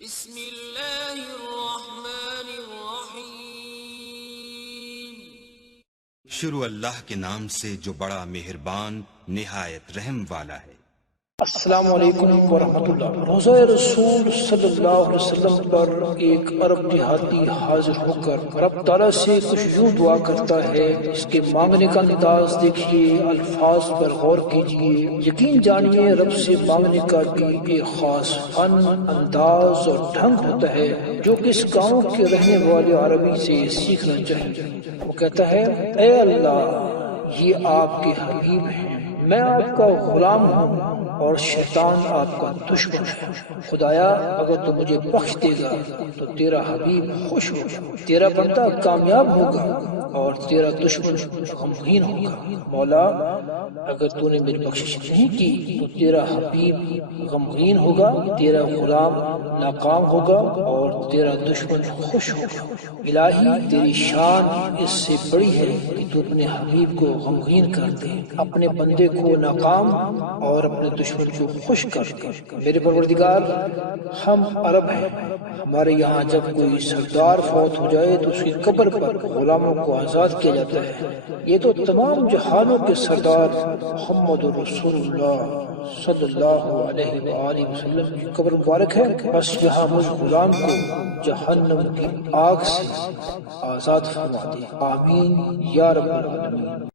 بسم اللہ الرحمن الرحیم۔ شروع اللہ کے نام سے جو بڑا مہربان نہایت رحم والا ہے۔ السلام علیکم ورحمۃ اللہ۔ روزہ رسول صلی اللہ علیہ وسلم پر ایک عرب دیہاتی حاضر ہو کر رب تعالیٰ سے کچھ یوں دعا کرتا ہے، اس کے مانگنے کا انداز دیکھیے، الفاظ پر غور کیجیے، یقین جانیے رب سے مانگنے کا بھی ایک خاص فن، انداز اور ڈھنگ ہوتا ہے جو کہ اس گاؤں کے رہنے والے عربی سے سیکھنا چاہیے۔ وہ کہتا ہے، اے اللہ، یہ آپ کے حبیب ہیں، میں آپ کا غلام ہوں اور شیطان آپ کا دشمن ہے۔ خدایا اگر تو مجھے بخش دے گا تو تیرا حبیب خوش ہوگا، تیرا بندہ کامیاب ہوگا اور تیرا دشمن غمگین ہوگا۔ مولا اگر تو نے میری بخشش نہیں کی تو تیرا حبیب غمگین ہوگا، تیرا غلام ناکام ہوگا اور تیرا دشمن خوش ہوگا۔ الہی تیری شان اس سے بڑی ہے کہ تو اپنے حبیب کو غمگین کر دے، اپنے بندے کو ناکام اور اپنے دشمن کو خوش کر دے۔ میرے پروردگار، ہم عرب ہیں، ہمارے یہاں جب کوئی سردار فوت ہو جائے تو اس کی قبر پر غلاموں کو آزاد کیا جاتا ہے۔ یہ تو تمام جہانوں کے سردار محمد رسول اللہ صلی اللہ علیہ وآلہ وسلم کی قبر مبارک ہے، بس یہاں مجھ غلام کو جہنم کی آگ سے آزاد فرما دے، آمین یا رب العالمین۔